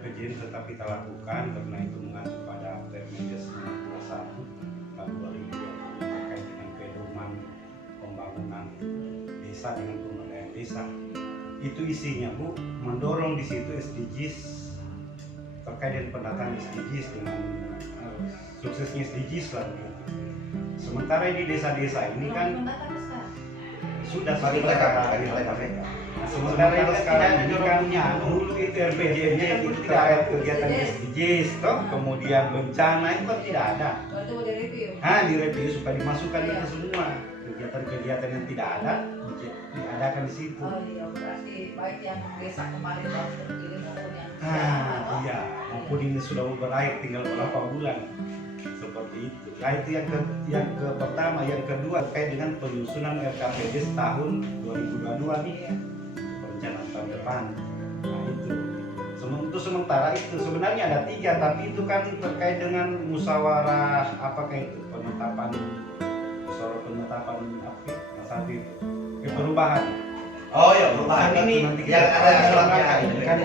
RPJM tetap kita lakukan karena itu mengacu pada Permendes 61 tahun 2020 terkait dengan pedoman pembangunan desa dengan pemberdayaan desa. Itu isinya Bu, mendorong di situ SDGs terkait dengan pendataan SDGs dengan suksesnya SDGs lah gitu. Sementara di desa-desa ini kan sudah mereka. Nah, sementara ini sekarang ini kan dulu itu RPJM-nya itu terkait kegiatan SDGs, toh kemudian bencana itu kan tidak ada. Direview supaya dimasukkan itu semua kegiatan-kegiatan yang tidak ada diadakan di situ. Oh iya, berarti baik yang desa kemarin maupun ini sudah berakhir tinggal beberapa bulan seperti itu. Nah itu yang pertama, yang kedua terkait dengan penyusunan RKPD tahun 2022 nih, perencanaan tahun depan. Nah itu sementara itu sebenarnya ada 3, tapi itu kan terkait dengan musyawarah penetapan satu itu perubahan. Oh ya, perubahan ini yang ada suratnya ini kan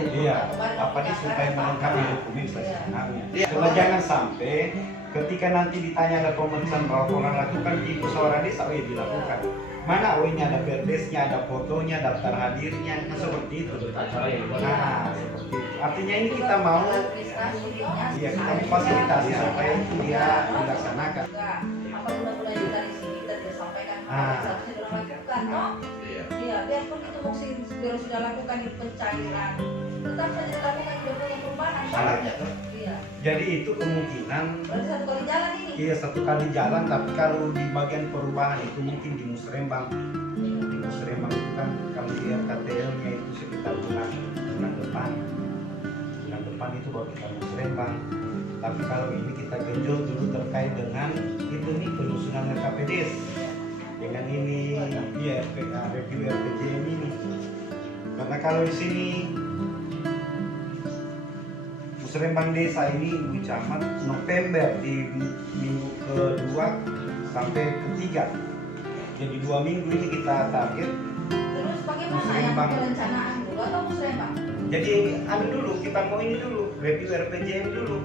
supaya melengkapi dokumen sebenarnya. Cuma jangan sampai ketika nanti ditanya ada pemeriksaan bahwa orang lakukan di musyawarah desa, dilakukan. Mana ini ada perdesnya, ada fotonya, daftar hadirnya, seperti itu. Seperti itu. Artinya ini kita mau kita fasilitasi supaya itu dia dilaksanakan. Apa guna-guna yang dari sini kita sampaikan seharusnya dilakukan, toh? Iya, biarpun itu mungkin sudah lakukan di pencairan, tetap saja dilakukan di perubahan. Salahnya tuh. Iya. Jadi itu kemungkinan. Berarti 1 kali jalan ini. Iya, 1 kali jalan, tapi kalau di bagian perubahan itu mungkin di Musrembang. Di Musrembang itu kan kalau di RKTL-nya itu sekitar bulan depan. Bulan depan itu baru kita Musrembang. Tapi kalau ini kita genjot dulu terkait dengan itu nih penyusunan RKPD dengan ini review RPJM ini. Karena kalau di sini Musrembang Desa ini Ibu Camat November di minggu kedua sampai ketiga. Jadi 2 minggu ini kita target. Terus bagaimana yang perencanaan dulu atau Musrembang? Jadi dulu kita mau ini dulu review RPJM dulu.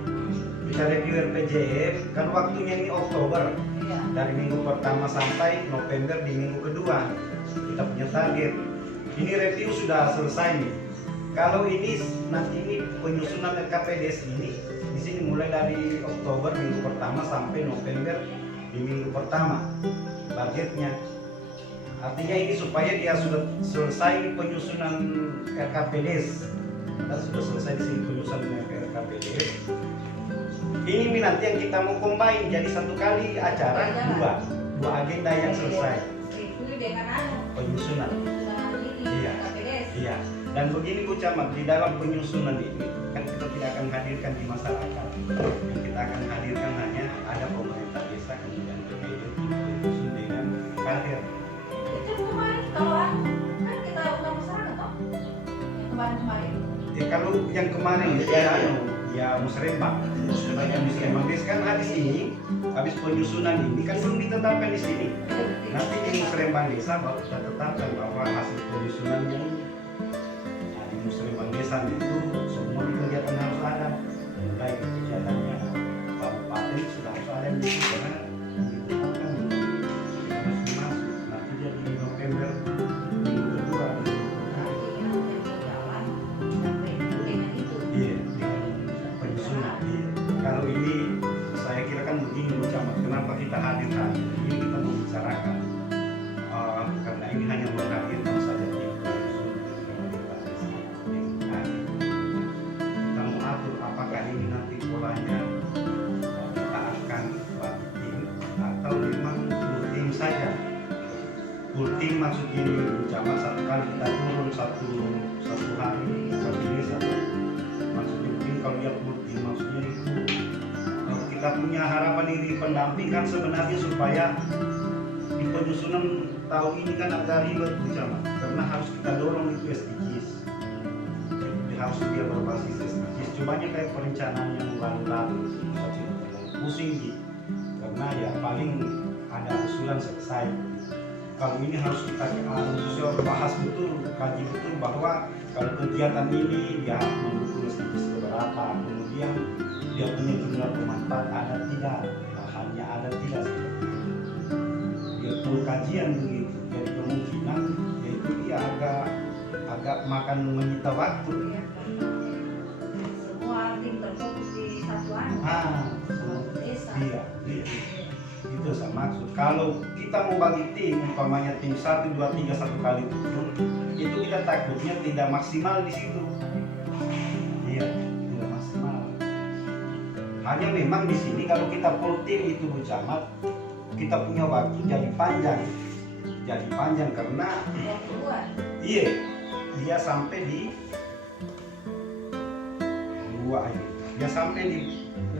Bisa review RPJM kan waktunya ini Oktober. Iya. Dari minggu pertama sampai November di minggu kedua kita punya target. Ini review sudah selesai nih. Kalau ini nanti ini penyusunan RKPDS ini di sini mulai dari Oktober minggu pertama sampai November di minggu pertama targetnya. Artinya ini supaya dia sudah selesai penyusunan RKPDS. Kita sudah selesai di sini penyusunan RKPDS. Ini nanti yang kita mau combine jadi 1 kali acara, dua agenda yang selesai. Penyusunan. Iya. Dan begini Bu Camat, di dalam penyusunan ini kan kita tidak akan hadirkan di masyarakat. Yang kita akan hadirkan hanya ada pemerintah desa kemudian penyusun dengan kader. Itu kemarin kan kita undang masyarakat toh? Yang kemarin. Kalau yang kemarin ya Musrembang. Yang Musrembang Desa kan habis penyusunan ini kan belum ditetapkan di sini. Nanti di Musrembang Desa baru kita tetapkan bahwa hasil penyusunannya ini. Di Musrembang Desa itu semua kegiatan harus ada. Baik kegiatannya kabupaten sudah harus ada di situ karena ditetapkan harus masuk. Nanti jadi November minggu kedua. Kalau ini saya kira kan begini Bu Camat, kenapa kita hadir hari ini kita membicarakan karena ini hanya menghadirkan saja kita mau atur apakah ini nanti polanya kita akan bagi tim atau memang full tim saja. Full tim maksudnya ini Bu Camat 1 kali kita turun satu hari satu desa. Maksudnya mungkin kalau dia full tim maksudnya itu kita punya harapan ini pendamping kan sebenarnya supaya di penyusunan tahun ini kan agak ribet Bu Camat karena harus kita dorong itu SDGs. Jadi harus dia berbasis SDGs. Cumanya kayak perencanaan yang lalu pusing gitu. Karena ya paling ada usulan selesai. Kalau ini harus kita bahas betul, kaji betul bahwa kalau kegiatan ini ya mendukung SDGs keberapa. berapa, kemudian dia punya jumlah bermanfaat ada tidak, bahannya ada tidak, dia full kajian begitu. Jadi kemungkinan yaitu dia agak makan menyita waktu. Iya, semua tim terfokus di satu satu desa. Iya. Itu sama maksud. Kalau kita mau bagi tim, umpamanya tim 1, 2, 3 satu kali itu kita takutnya tidak maksimal di situ. Iya, tidak maksimal. Hanya memang di sini kalau kita full tim itu Bu Camat, kita punya waktu jadi panjang karena iya, dia sampai di dia sampai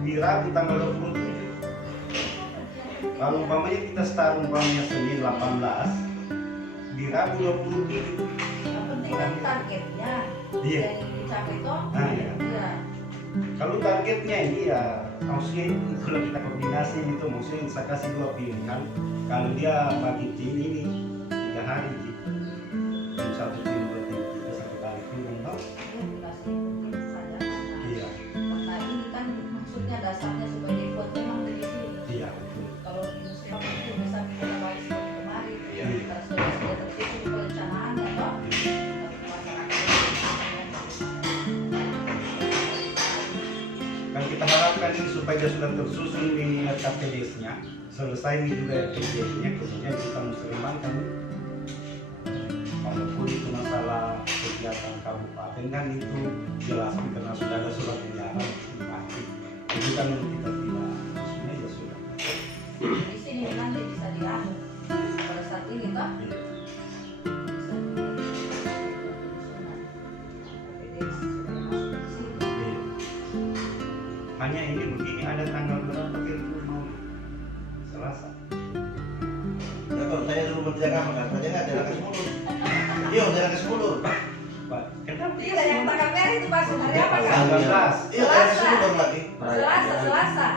di Rabu tanggal 27. Kalau umpamanya kita start umpamanya Senin 18, di Rabu 27. Yang penting kan targetnya. Iya. Yang ingin dicapai toh. Iya. Iya. Kalau targetnya ini ya, maksudnya kalau kita koordinasi itu maksudnya saya kasih 2 pilihan. Kalau dia bagi tim ini 3 hari gitu. Tim 1, tim 2, tim 3 satu kali turun toh. Iya, dikasih tim saja. Iya. Karena ini kan maksudnya dasarnya supaya effort memang dari sini. Iya betul. Kalau di musim itu bisa kita baik seperti kemarin. Iya. Karena sudah tertib di perencanaannya toh. Tapi masyarakat Kan kita harapkan ini supaya dia sudah tersusun ini KPDS-nya, selesai ini juga KPDS-nya, kemudian kita muslimankan. Walaupun itu masalah kegiatan kabupaten kan itu jelas karena sudah ada surat edaran mati. Itu kan kita tidak, maksudnya ya sudah. di sini nanti bisa dianu pada saat ini toh. Iya. Bisa di Iya. Hanya ini begini ada tanggal berapa itu mau Selasa. Ya kalau saya dulu menteri agama kan, saya nggak jalan ke 10. Iya, jalan ke 10. Pak, kenapa? Tidak, yang tanggal merah itu Pak sebenarnya apa Kak? 19. Iya, jalan ke 10 baru lagi. Selasa.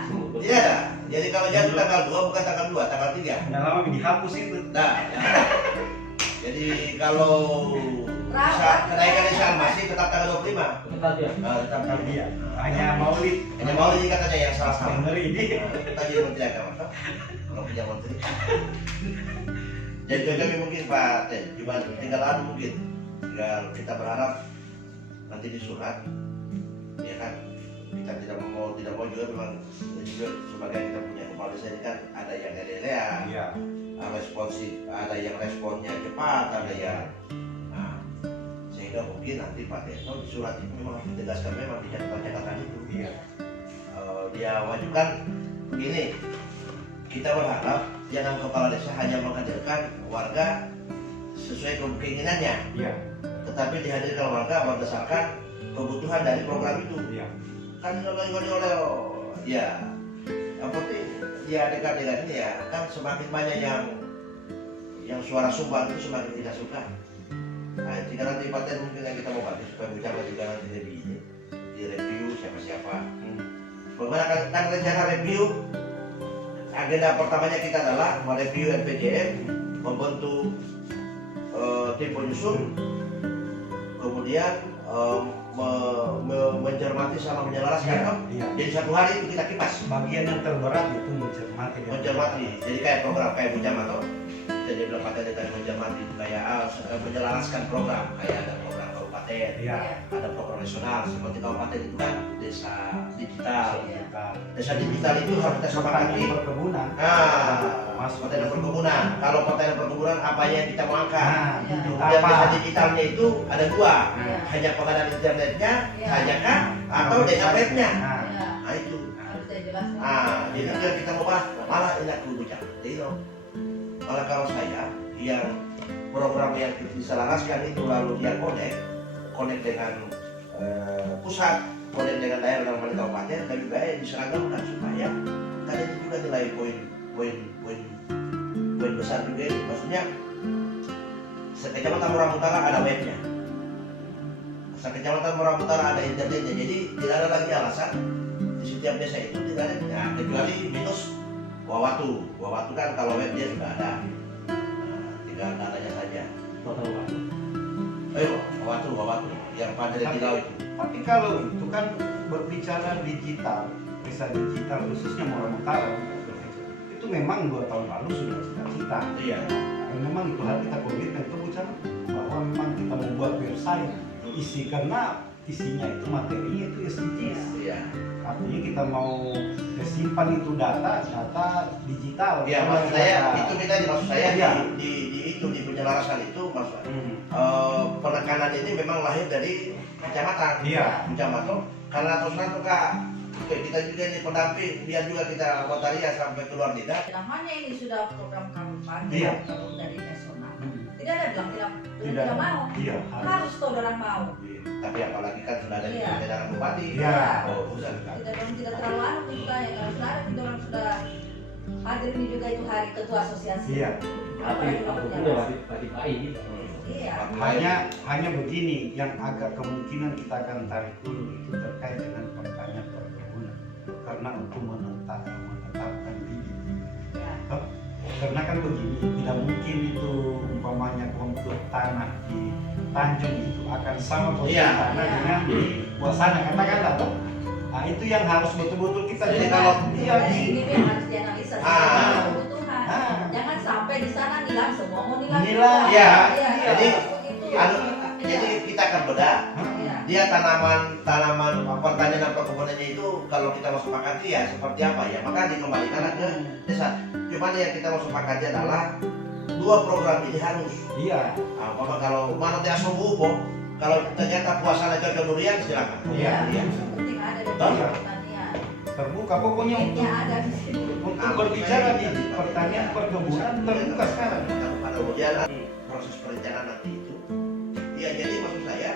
Iya, jadi kalau jatuh tanggal 2 bukan tanggal 2, tanggal 3. Udah lama dihapus itu. Nah, jadi kalau bisa kenaikan Islam masih tetap tanggal 25. Tetap ya. Tetap Kalau dia hanya maulid. hanya mau ini katanya yang salah sama. Bener ini. Kita jadi menteri agama, toh? Kalau punya menteri. Jadi kami mungkin Pak Ten, cuma tinggal anu mungkin. Tinggal kita berharap nanti di surat, ya kan, kita tidak mau juga memang juga sebagai kita punya kepala desa ini kan ada yang lelean, Iya. responsif, ada yang responnya cepat, ada yang sehingga mungkin nanti Pak Teno di surat itu memang harus ditegaskan memang di catatan itu. Iya. Dia wajukan begini, kita berharap jangan kepala desa hanya menghadirkan warga sesuai keinginannya, Iya. tetapi dihadirkan warga berdasarkan kebutuhan dari program itu. Iya. Kan oleh ya yang penting dia dekat-dekat ini ya kan semakin banyak yang suara sumbang itu semakin tidak suka. Nah, jika nanti paten mungkin yang kita mau bantu supaya bicara juga nanti lebih di review siapa-siapa. Bagaimana kan rencana review? Agenda pertamanya kita adalah mereview RPJM, membentuk tim penyusun, kemudian mencermati sama menyelaraskan. Iya. Kan? Iya. Jadi satu hari itu kita kipas, Bagian yang terberat itu mencermati. mencermati. Jadi kayak program kayak Bujam atau jadi bilang pakai tadi mencermati kayak menyelaraskan program, kayak ada program kabupaten, Iya. ada program nasional. Seperti kabupaten itu kan desa digital. Kita Desa digital itu harus kita sepakati. petani perkebunan. Masuk pertanian perkebunan. Kalau pertanian perkebunan apa yang kita mau angkat? Nah, Iya. itu Kemudian apa? desa digitalnya itu ada 2. Iya. Hanya pengadaan internetnya Iya. saja kan? Atau desa webnya. Nah, Ya, Nah itu. harus saya jelaskan. Jadi yang kita mau bahas malah ini aku bujang. Jadi loh. Malah kalau saya yang program yang diselaraskan itu lalu dia connect dengan pusat, connect dengan daerah dan kabupaten, lebih baik diseragamkan supaya tadi itu juga nilai poin besar juga ini. Maksudnya sekecamatan Murang Utara ada webnya, sekecamatan Murang Utara ada internetnya, jadi tidak ada lagi alasan di setiap desa itu tidak ada, ya, kecuali minus Wawatu kan kalau web dia sudah ada, tinggal datanya saja. Total waktu. Ayo, Bawatu, yang pada di laut itu. Tapi kalau itu kan berbicara digital, desa digital khususnya Muara Utara, itu memang 2 tahun lalu sudah cita-cita. Iya. Dan memang itu hal kita komitmen itu bicara bahwa memang kita membuat website karena isinya itu materinya itu SDGs. Iya. Artinya kita mau simpan itu data digital. Iya, maksud saya itu kita maksud saya Iya. di penyelarasan itu maksud penekanan ini memang lahir dari kecamatan. Iya. Kecamatan karena terus terang tuh Kak, kita juga nih pendamping, biar juga kita Rotaria sampai keluar lidah. Namanya ini sudah program kabupaten Iya. dari nasional. Hmm. Tidak ada bilang tidak mau. Iya. Harus tuh orang mau. Tapi apalagi kan sudah ada di Iya. jajaran bupati. Iya. Oh, bukan. Tidak terlalu anu kita ya. Kalau sudah ada kita orang sudah hadir ini juga itu hari ketua asosiasi. Iya. Apalagi Aku waktunya. punya wajib baik. Iya. Hanya begini yang agak kemungkinan kita akan tarik dulu itu terkait dengan pertanyaan perkebunan karena untuk menetapkan bibit. Ya. Karena kan begini, tidak mungkin itu umpamanya kontur tanah di Tanjung itu akan sama kontur Iya. tanah dengan di Wasana, katakanlah toh. Nah itu yang harus betul-betul kita Jadi lihat. kalau iya Ini yang harus dianalisa sesuai kebutuhan. Ah. Jangan sampai di sana nilang semua mau nilang. Nilang. juga. Iya. Iya. Jadi, begitu. Anu, Iya. jadi kita akan bedah. Iya. Dia tanaman pertanian dan perkebunannya itu kalau kita mau sepakati ya seperti apa ya, maka dikembalikan ke desa. Cuman yang kita mau sepakati adalah 2 program ini harus. Iya. Nah, kalau mana dia sungguh kalau ternyata puasanya cocok durian silakan. Iya. Yang penting ada di Iya. pertanian. Terbuka pokoknya untuk Ini ada di sini. berbicara di pertanian perkebunan terbuka sekarang. Pada kemudian proses perencanaan nanti itu, ya jadi maksud saya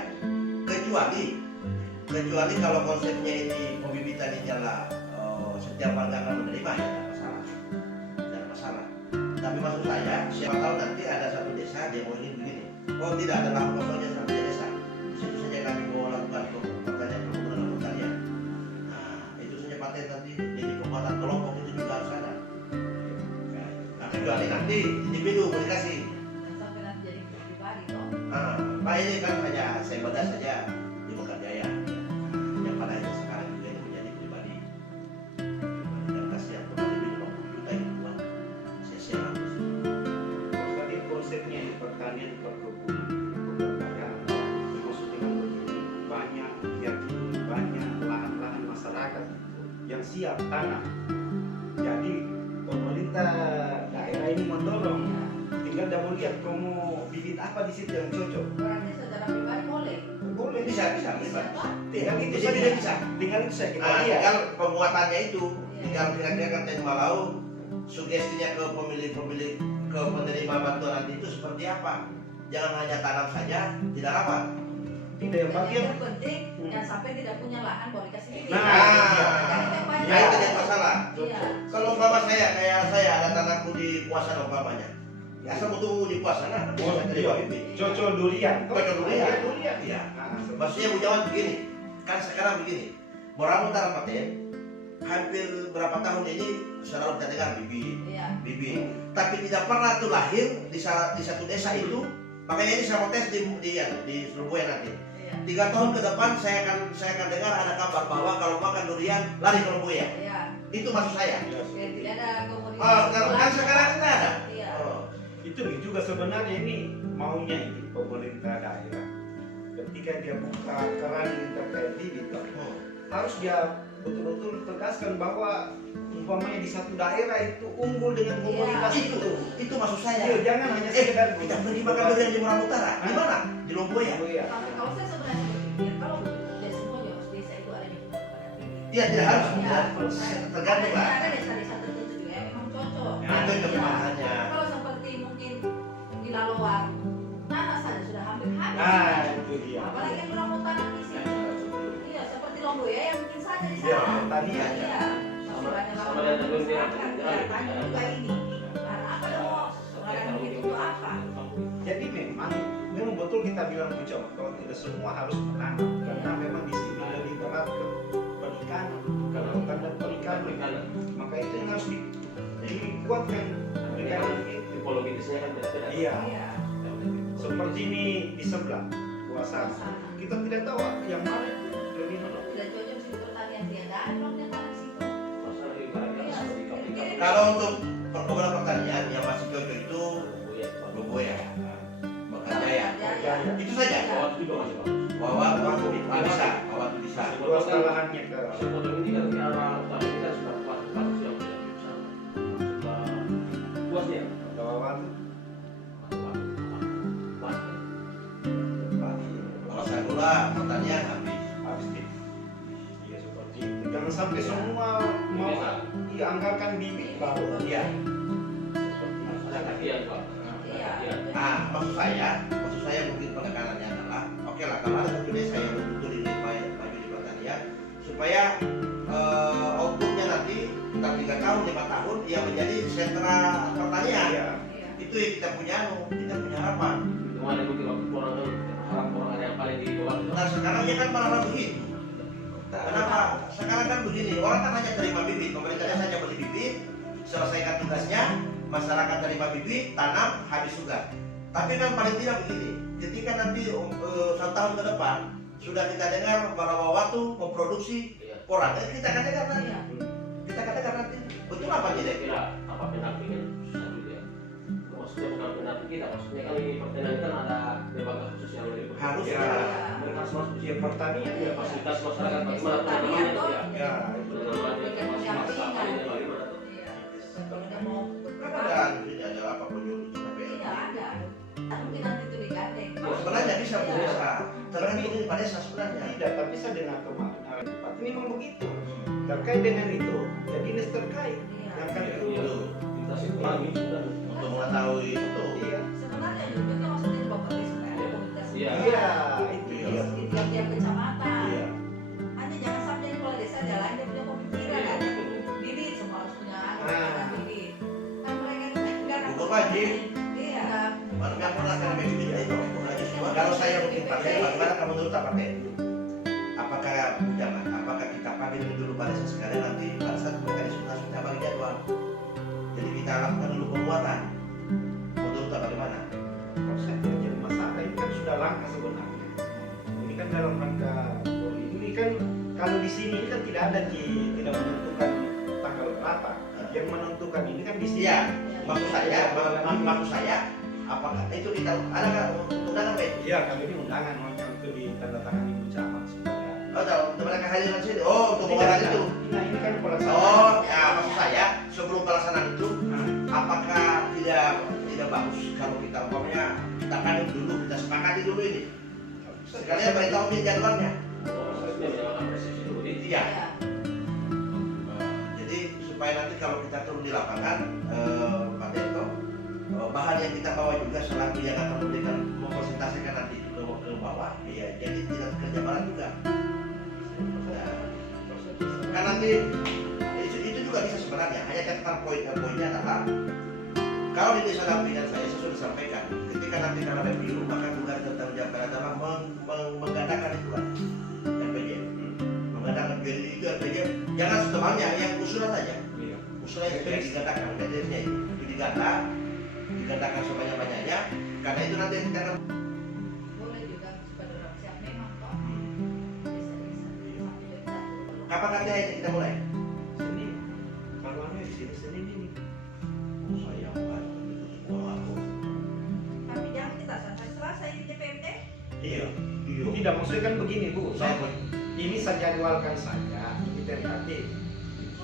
kecuali kalau konsepnya ini pembibitan ini adalah setiap warga akan menerima ya tidak masalah. Tapi maksud saya siapa tahu nanti ada satu desa dia mau ingin begini. Oh tidak ada lahan kosongnya satu desa. Di situ saja kami mau lakukan pertanian perkebunan dan pertanian. Nah itu saja paten nanti jadi pembuatan kelompok itu juga harus ada. Nah, kecuali nanti individu mau dikasih. Sampai nanti jadi pribadi toh. Pak ini kan hanya saya bedah saja di Mekarjaya. Yang pada akhirnya sekarang juga ini menjadi pribadi. Dan kasihan kalau lebih 50 juta itu buat sia-sia habis. Tadi konsepnya di pertanian perkebunan maksudnya begini, banyak lahan-lahan masyarakat yang siap tanam. Jadi pemerintah daerah ini mendorong, tinggal dia mau lihat kamu bibit apa di situ yang cocok. Berarti secara pribadi boleh. Boleh. Bisa. Pak? Tinggal itu Jadi saja tidak bisa. Tinggal itu saya kita lihat. Tinggal pembuatannya itu, tinggal kira-kira kan Tni Malau sugestinya ke pemilih ke penerima bantuan nanti itu seperti apa. Jangan hanya tanam saja, tidak rawat. Tidak yang bagian. Yang penting jangan sampai tidak punya lahan boleh kasih bibit. Nah, Ya itu jadi masalah. Iya. Kalau umpama kayak saya ada tanahku di Puasana umpamanya, ya asal butuh di Puasana, bisa terima bibit. Cocok durian. Cocok durian. Durian. Iya. Nah, Maksudnya Bu Jawan begini, kan sekarang begini, Muara Utara Paten, hampir berapa tahun ini selalu kita dengar bibit, tapi tidak pernah tuh lahir di satu desa itu. Makanya ini saya mau tes di Surabaya nanti. 3 tahun ke depan saya akan dengar ada kabar bahwa kalau makan durian lari ke Surabaya. Iya. Itu maksud saya. Biar tidak ada komunikasi. Kan sekarang tidak ada. Iya. itu juga sebenarnya ini maunya ini pemerintah daerah. Ketika dia buka keran yang terkait bibit, harus dia betul-betul tegaskan bahwa umpamanya di satu daerah itu unggul dengan komunitas Itu maksud saya. Iya, jangan hanya sekedar Kita pergi makan durian di Muara Utara. Di mana? Di Lomboya. Kalau saya sebenarnya berpikir kalau tidak semua di desa itu ada di bibit. Iya, tidak harus. Ya, Tergantung lah. ada desa-desa tertentu juga yang memang cocok. Nah, itu Ya. makanya. Kalau seperti mungkin di Laluan, tanah saja sudah hampir habis. Nah, itu dia. Apalagi yang orang mau tanam di sini. Iya, seperti Lomboya yang mungkin saja di Iya, sana. pertanian. Iya. Masih banyak sama lahan dengan masyarakat. Ya, tanya juga ini. Karena apa dong? Lahan bibit itu apa? Jadi memang betul kita bilang pucuk kalau tidak semua harus menanam karena memang di sini lebih berat ke perikanan, kelautan dan perikanan. Maka itu yang harus dikuatkan perikanan itu. Tipologisnya kan beda-beda. Iya. Iya. Seperti ini di sebelah luas sana. Suasana. Kita tidak tahu yang mana itu lebih mana. Tidak cocok sih pertanian tiada memang dia tanam situ. Kalau untuk perkebunan pertanian yang masih cocok itu Boboya, Mekarjaya, itu saja. Wawan bisa, Wawan bisa. Luas lahannya ke ini kan ke arah utama ini kan sudah bagus yang bisa luas dia. Wawan. Kalau saya gula pertanian habis. Iya seperti itu. Jangan sampai semua mau dianggarkan bibit baru. Iya. Iya. Maksud saya mungkin penekanannya adalah, oke lah kalau ada satu desa yang betul ini maju di pertanian, supaya outputnya nanti entah 3 tahun, 5 tahun, yang menjadi sentra pertanian. Iya. Itu yang kita punya harapan. Kemarin mungkin waktu orang ada yang paling di bawah itu. Nah sekarang ya kan malah begitu. Kenapa? Sekarang kan begini, orang kan hanya terima bibit, pemerintahnya saja beli bibit, selesaikan tugasnya, masyarakat terima bibit, tanam, habis juga. Tapi kan paling tidak begini, ketika nanti 1 tahun ke depan sudah kita dengar bahwa Wawatu memproduksi porang, kita akan dengar nanti. Iya. Kita akan dengar nanti. Betul apa tidak? Kira apa pendampingan susah juga ya. Maksudnya bukan pendamping kita, maksudnya kan ini pertanian kan ada lembaga khusus yang lebih Harus Ya. mereka harus masuk Ya pertanian ya ya fasilitas masyarakat bagaimana Pertanian penanamannya toh. ya. Ya, itu. Bagaimana bagaimana tuh. Iya. Kalau dia mau Kan ada ini ada apa penyuluh tapi tidak ada. Mungkin nanti itu digandeng. sebenarnya bisa. Tergantung ini pada desa sebenarnya. Tidak, tapi saya dengar kemarin hari Jumat ini memang begitu. Terkait dengan itu, ya dinas terkait. Iya. Yang kan itu. Iya. Kita sih kurang itu kan. Untuk mengetahui itu. Iya. Sebenarnya juga maksudnya di Bapak Desa kan komunitas. Iya. Iya, itu Iya. dia. Di tiap-tiap kecamatan. Iya. Hanya jangan sampai di kepala desa dia lain dia punya pemikiran kan. Bibit semua harus punya bibit. Kan mereka itu enggak ada. Cukup wajib. Iya. Mana yang pernah kami bibit itu? Kalau saya mungkin pakai, bagaimana kamu menurut apa pakai? Apakah jangan? Apakah kita pakai dulu pada desa sekali nanti pada saat mekanisme sudah bagi jadwal. Jadi kita lakukan dulu penguatan. Menurut bagaimana? Proses tidak jadi masalah. Ini kan sudah langkah sebenarnya. Ini kan dalam rangka ini kan kalau di sini ini kan tidak ada tidak menentukan tanggal berapa. Yang menentukan ini kan di sini. Iya. Maksud saya, apakah itu kita ada nggak undangan Pak? Iya, kalau ini undangan macam itu ditandatangani Bu Camat supaya. Oh, tahu, untuk mereka hadir di sini. Oh, untuk mengenal itu. Nah, ini kan pelaksanaan. Oh, ya maksud saya sebelum pelaksanaan itu, apakah tidak bagus kalau kita umpamanya kita kanin dulu, kita sepakati dulu ini. Sekalian beritahu dia jadwalnya. Prosesnya menjalankan resepsi dulu. Iya. Iya. Jadi supaya nanti kalau kita turun di lapangan, Pak Tento, bahan yang kita bawa juga selaku yang akan memberikan mempresentasikan nanti itu ke bawah, ya jadi tidak kerja bareng juga. Nah, kan nanti itu juga bisa sebenarnya. Hanya catatan poinnya adalah kalau di desa dampingan saya sudah sampaikan, ketika nanti kalau ada biru maka juga tentang jabatan adalah menggandakan itu kan RPJM, menggandakan biru itu RPJM. Jangan setemannya yang usulan saja. Iya. Usulan yang digandakan, kriteria itu digandakan sebanyak-banyaknya, karena itu nanti kita akan Boleh juga supaya orang siap memang kok. Desa-desa sampai jam 1. kapan nanti kita mulai? Senin. Kalau anu di sini Senin ini. Saya bukan semua aku. Tapi jangan kita sampai selesai di DPMD. Iya. Tidak, maksudnya kan begini Bu. Ini saya jadwalkan saja, ini tentatif.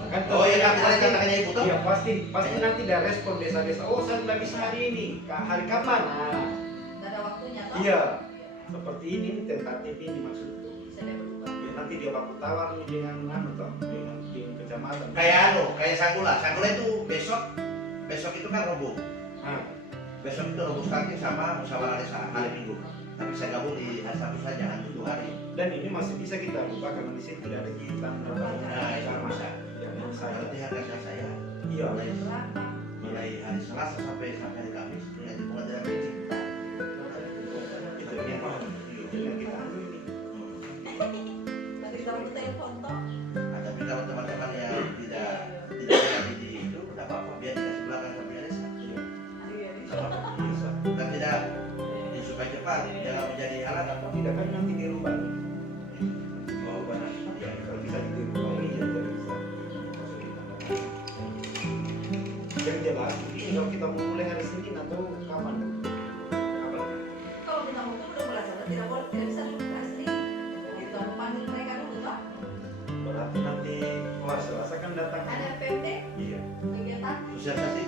Kan Oh iya, nanti katakannya ibu tuh. Iya pasti nanti dia respon desa-desa. Oh saya nggak bisa hari ini. Hari kapan? Nah, Nggak ada waktunya toh. iya. Seperti ini tentatif ini maksudku. Bisa dia berubah. Ya, nanti dia baku tawar nih dengan anu toh, dengan kecamatan. Kayak Sanggula itu besok itu kan Rebo. Nah, Besok itu Rebo starting sama musyawarah desa hari Minggu. Tapi saya gabung di hari Sabtu saja, hanya 2 hari. dan ini masih bisa kita ubah karena di sini tidak ada gigitan Nah, itu bisa. yang saya. Berarti harga saya Iya. Berapa? mulai hari Selasa sampai hari Kamis itu di pengadilan tinggi. Itu yang paham. Itu yang kita anu ini. Nanti kita mau telepon toh. Nah, tapi kalau teman-teman yang tidak jadi di itu, tidak apa-apa, biar kita sebelahkan sampai desa. Iya. Iya. Sama bisa. Dan tidak supaya cepat, jangan menjadi halangan. Tidak lah. Ini kalau kita mau mulai hari Senin atau kapan? Kapan? Kalau kita mau tuh udah belajar, tidak boleh, tidak bisa dulu asli. Kita mau panggil mereka dulu toh. Berarti nanti kelas Selasa kan datang. Ada PMD Iya. kegiatan. Sosialisasi